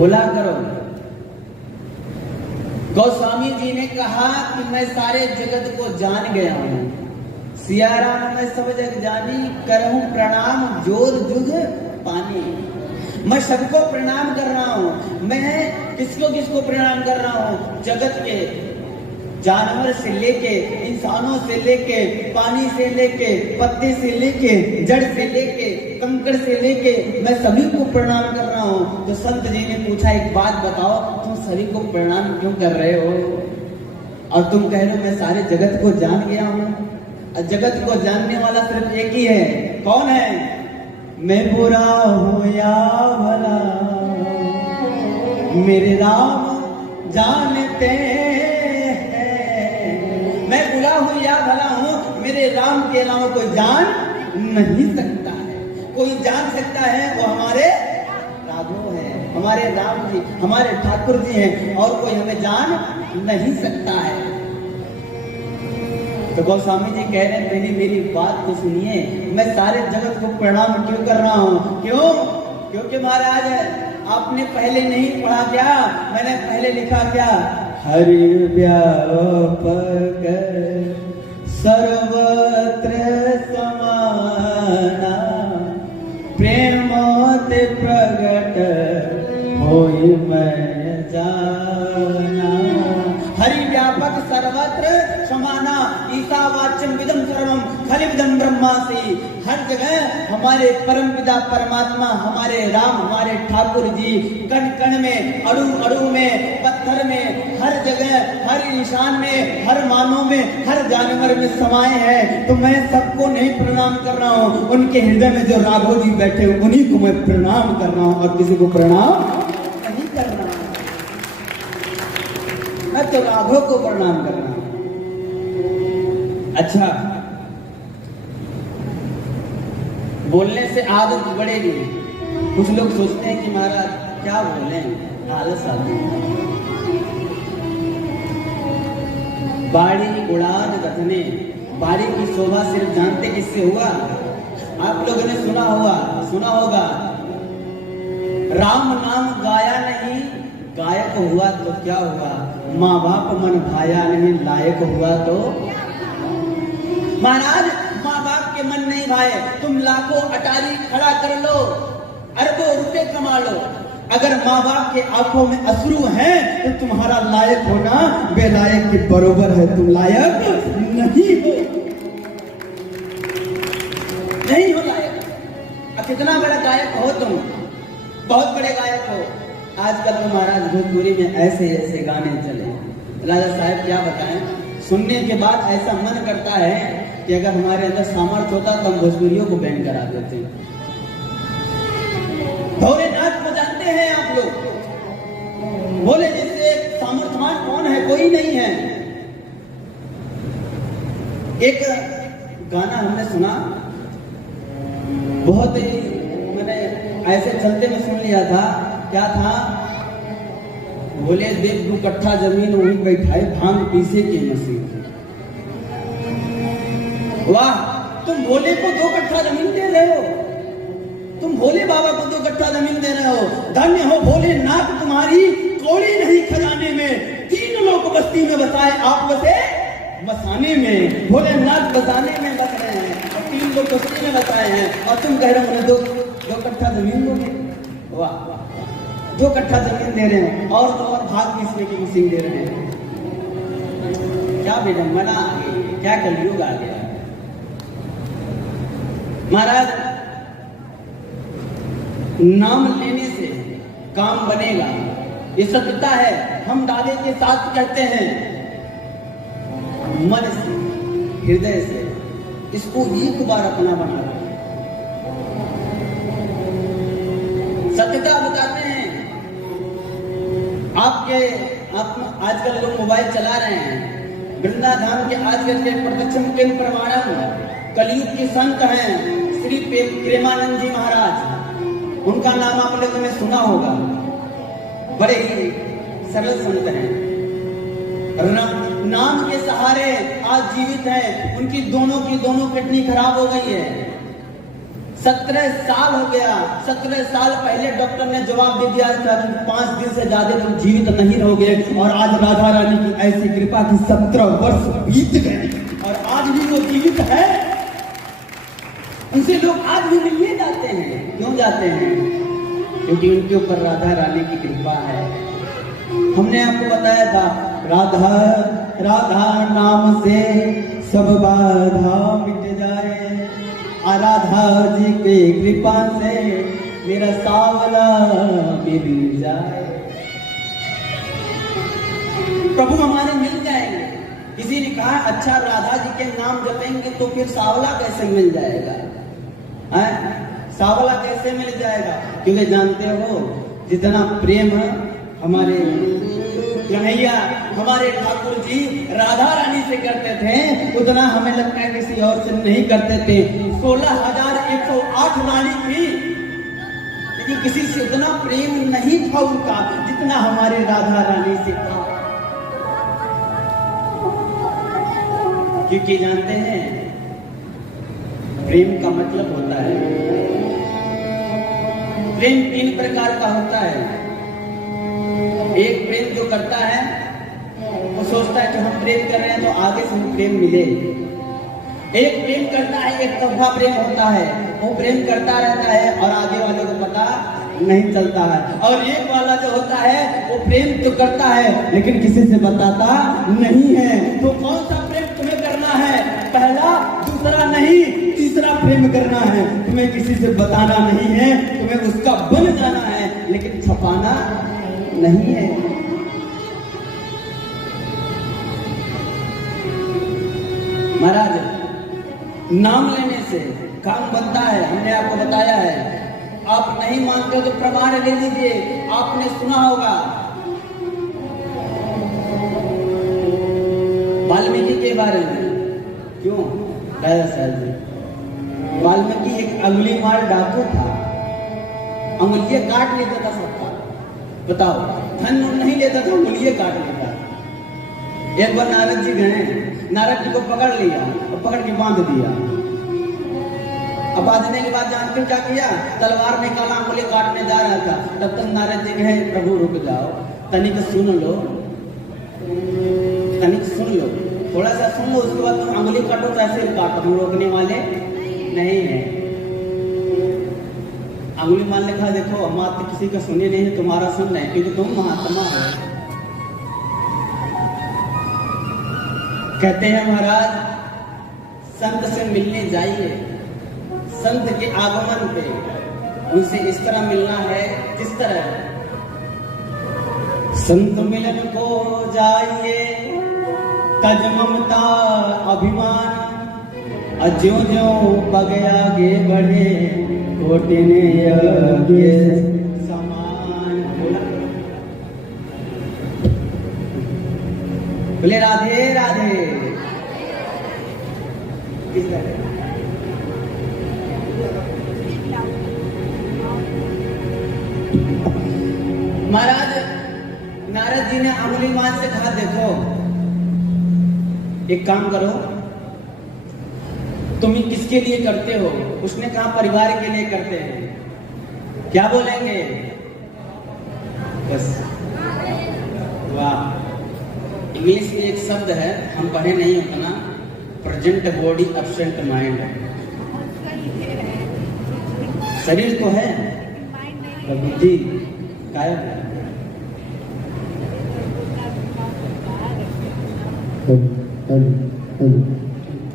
बोला करो। गोस्वामी जी ने कहा कि मैं सारे जगत को जान गया हूं। सिया राम मैं सब जग जानी, करहूं प्रणाम जोर जुग पानी। मैं सबको प्रणाम कर रहा हूं। मैं किसको प्रणाम कर रहा हूं? जगत के जानवर से लेके, इंसानों से लेके, पानी से लेके, पत्ते से लेके, जड़ से लेके, कंकड़ से लेके, मैं सभी को प्रणाम कर रहा हूँ। तो संत जी ने पूछा, एक बात बताओ, तुम सभी को प्रणाम क्यों कर रहे हो? और तुम कह रहे हो मैं सारे जगत को जान गया हूँ। जगत को जानने वाला सिर्फ एक ही है। कौन है? मैं बुरा हूँ या भला मेरे राम जानते हैं। मैं बुरा हूँ या भला हूँ, मेरे राम के अलावा कोई जान नहीं सकता है। कोई जान सकता है वो हमारे राघव है, हमारे राम जी, हमारे ठाकुर जी हैं, और कोई हमें जान नहीं सकता है। तो गोस्वामी जी कह रहे हैं, पहले मेरी बात तो सुनिए, मैं सारे जगत को प्रणाम क्यों कर रहा हूँ? क्यों? क्योंकि महाराज आपने पहले नहीं पढ़ा क्या? मैंने पहले लिखा क्या? हरि व्यापक सर्वत्र समाना, प्रेमोते प्रगट होई मैं जाना। हरि व्यापक सर्वत्र समाना, ईसावाच्यम विदम सर्वम खलिविदम ब्रह्मासि। हर जगह हमारे परम पिता परमात्मा, हमारे राम, हमारे ठाकुर जी कण कण में, अणु अणु में, पत्थर में, हर जगह, हर इंसान में, हर मानव में, हर जानवर में समाये हैं। तो मैं सबको नहीं प्रणाम कर रहा हूँ, उनके हृदय में जो राघव जी बैठे उन्हीं को मैं प्रणाम कर रहा हूँ, और किसी को प्रणाम नहीं कर रहा हूँ। मैं तो राघव को प्रणाम कर रहा हूँ। अच्छा, बोलने से आदत बढ़ेगी। कुछ लोग सोचते हैं कि महाराज क्या बोले, आलस आती है। बाड़ी उड़ान रखने, बाड़ी की शोभा सिर्फ जानते किससे हुआ? आप लोगों ने सुना होगा, राम नाम गाया नहीं, गायक हुआ तो क्या हुआ? माँ बाप मन भाया नहीं, लायक हुआ तो। महाराज माँ बाप के मन नहीं भाए, तुम लाखों अटारी खड़ा कर लो, अरबों रुपए कमा लो, अगर माँ बाप के आंखों में अश्रु हैं तो तुम्हारा लायक होना बेलायक के बरोबर है। तुम लायक नहीं हो, नहीं हो लायक। अब कितना बड़ा गायक हो तुम, बहुत बड़े गायक हो। आजकल तो महाराज भोजपुरी में ऐसे ऐसे गाने चले, राजा साहब क्या बताएं, सुनने के बाद ऐसा मन करता है कि अगर हमारे अंदर सामर्थ्य होता तो हम भोजपुरियों को बैन करा देते। भोलेनाथ को जानते हैं आप लोग? भोले जैसे सामर्थ्यवान कौन है? कोई नहीं है। एक गाना हमने सुना, बहुत ही मैंने ऐसे चलते में सुन लिया था। क्या था? बोले देख 2 कट्ठा जमीन वहीं बैठाए भांग पीसे की मशीन। वाह, तुम भोले को 2 कट्ठा जमीन दे रहे हो, तुम भोले बाबा को 2 कट्ठा जमीन दे रहे हो। धन्य हो भोलेनाथ तुम्हारी कौड़ी नहीं खजाने में, 3 लोग बस्ती में बसाए, आप बसे मसाने में। भोलेनाथ बसाने में बस रहे हैं और 3 लोग बस्ती में बसाए हैं, और तुम कह रहे हो उन्हें 2 कट्ठा जमीन दोगे। वाह, 2 कट्ठा जमीन दे रहे हैं और तो और भाग पीसने की मशीन दे रहे हैं। क्या विडंबना आ गई, क्या कलयुग आ गया। महाराज नाम लेने से काम बनेगा, ये सत्यता है। हम दादे के साथ कहते हैं, मन से, हृदय से इसको एक बार अपना बना लो। सत्यता बताते हैं। आप आजकल लोग मोबाइल चला रहे हैं, वृंदाधाम के आजकल के प्रदक्षिण के प्रमाणम कलयुग के संत हैं श्री प्रेमानंद जी महाराज। उनका नाम आप लोगों ने सुना होगा, बड़े ही सरल संत हैं। नाम के सहारे आज जीवित हैं। उनकी दोनों की दोनों किडनी खराब हो गई है। 17 साल हो गया। 17 साल पहले डॉक्टर ने जवाब दे दिया था कि 5 दिन से ज्यादा तुम जीवित नहीं रहोगे, और आज राधा रानी की ऐसी कृपा की 17 वर्ष बीत गए और आज भी वो जीवित है। उनसे लोग आज भी मिलने जाते हैं। क्यों जाते हैं? क्योंकि उनके ऊपर राधा रानी की कृपा है। हमने आपको बताया था, राधा राधा नाम से सब बाधा मिट जाए, राधा जी के कृपा से मेरा सावला मिल जाए। प्रभु हमारे मिल जाएंगे। किसी ने कहा अच्छा राधा जी के नाम जपेंगे तो फिर सावला कैसे मिल जाएगा? सावला कैसे मिल जाएगा? क्योंकि जानते हो जितना प्रेम हमारे कन्हैया हमारे ठाकुर जी राधा रानी से करते थे, उतना हमें लगता है किसी और से नहीं करते थे। 16,108 रानी थी, लेकिन किसी से उतना प्रेम नहीं था उनका जितना हमारे राधा रानी से था। क्योंकि जानते हैं प्रेम का मतलब होता है, प्रेम 3 प्रकार का होता है। एक प्रेम जो करता है वो सोचता है कि हम प्रेम कर रहे हैं तो आगे से हमें प्रेम मिले। एक प्रेम करता है, एक तरफा प्रेम होता है, वो प्रेम करता रहता है और आगे वाले को पता नहीं चलता है। और एक वाला जो होता है वो प्रेम तो करता है लेकिन किसी से बताता नहीं है। तो कौन सा प्रेम तुम्हें करना है? पहला, दूसरा नहीं, तीसरा प्रेम करना है। तुम्हें किसी से बताना नहीं है, तुम्हें उसका बन जाना है, लेकिन छपाना नहीं है। महाराज, नाम लेने से काम बनता है, हमने आपको बताया है। आप नहीं मानते हो तो प्रमाण ले लीजिए। आपने सुना होगा वाल्मीकि के बारे में। क्यों? दादा साहब जी, वाल्मीकि एक अंगुली मार डाकू था, अंगुलियां काट लेता था सबका। बताओ, धन नहीं लेता था, अंगुलियां काट लेता। एक बार नारद जी गए, नारद जी को पकड़ लिया और पकड़ के बांध दिया। अब बांधने के बाद जानते हो क्या किया? तलवार निकाला, अंगुली काटने जा रहा था। तब तक नारद जी कहे प्रभु रुक जाओ, तनिक सुन लो, तनिक सुन लो, थोड़ा सा सुन लो, उसके बाद तुम अंगुली काटो तो ऐसे काटो, हम रोकने वाले नहीं है। अंगुली मान ने कहा देखो हम तो किसी का सुने नहीं है, तुम्हारा सुन रहे हैं क्योंकि तुम महात्मा हो। कहते हैं महाराज, संत से मिलने जाइए, संत के आगमन पे उनसे इस तरह मिलना है किस तरह? संत मिलन को जाइए, तज ममता अभिमान, ज्यों ज्यों पग आगे बढ़े, कोटिने आगे समान। बोले राधे राधे। महाराज, नारद जी ने अंगुली मान से कहा देखो एक काम करो, तुम किसके लिए करते हो? उसने कहा परिवार के लिए करते हैं। क्या बोलेंगे? बस वाह। इंग्लिश में एक शब्द है, हम पढ़े नहीं उतना, प्रेजेंट बॉडी एब्सेंट माइंड। शरीर तो है पर बुद्धि गायब है।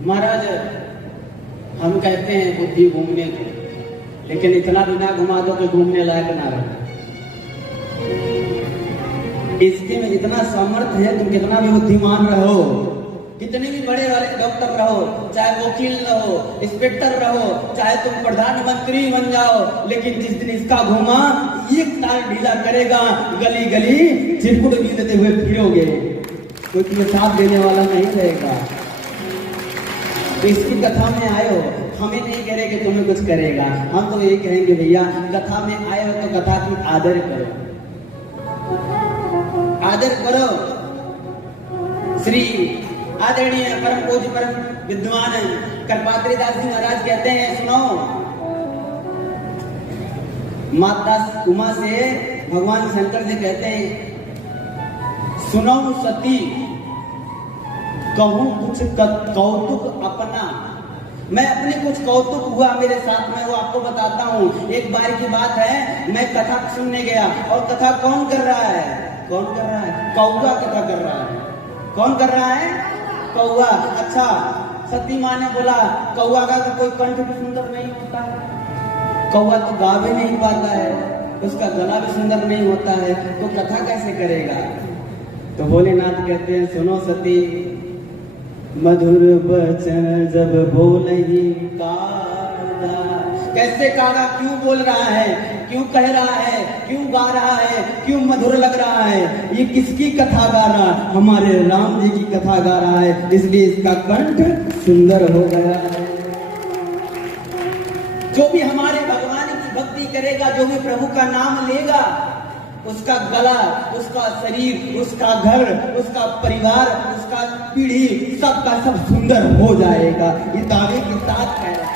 महाराज, हम कहते हैं बुद्धि घूमने को, लेकिन इतना भी ना घुमा दो कि घूमने लायक ना रहे। इसके में इतना सामर्थ्य है, तुम कितना भी बुद्धिमान रहो, कितने भी बड़े वाले डॉक्टर रहो, चाहे वकील रहो, इंस्पेक्टर रहो, चाहे तुम प्रधानमंत्री बन जाओ, लेकिन जिस दिन इसका घुमा एक तार ढीला करेगा, गली गली चिरकुट बीतते हुए फिरोगे, कोई तुम्हें साथ देने वाला नहीं रहेगा। तो इसकी कथा में आए हो, हमें नहीं कह रहे कि तुम्हें कुछ करेगा, हम तो यही कहेंगे भैया कथा में आए हो तो कथा की आदर करो, आदर करो। श्री आदरणीय परम पूज्य परम विद्वान करपात्री दास जी महाराज कहते हैं, सुनो माता उमा से भगवान शंकर जी कहते हैं, सुनो सती कहूं कुछ कौतुक अपना। मैं अपने कुछ कौतुक हुआ मेरे साथ में, वो आपको बताता हूँ। एक बार की बात है, मैं कथा सुनने गया, और कथा कौन कर रहा है? कौन कर रहा है? कौआ कथा कर रहा है। कौन कर रहा है? कौआ। अच्छा, सती माँ ने बोला, कौआ का कोई कंठ भी सुंदर नहीं होता है, कौआ तो गा भी नहीं पाता है, उसका गला भी सुंदर नहीं होता है, तो कथा कैसे करेगा? तो भोलेनाथ कहते हैं, सुनो सती, मधुर वचन जब बोलहि कागा। कैसे कागा? क्यों बोल रहा है, क्यों कह रहा है, क्यों गा रहा है, क्यों मधुर लग रहा है? ये किसकी कथा गा रहा है? हमारे राम जी की कथा गा रहा है, इसलिए इसका कंठ सुंदर हो गया है। जो भी हमारे भगवान की भक्ति करेगा, जो भी प्रभु का नाम लेगा, उसका गला, उसका शरीर, उसका घर, उसका परिवार, उसका पीढ़ी, सब का सब सुंदर हो जाएगा। ये दावे के साथ कह रहा है।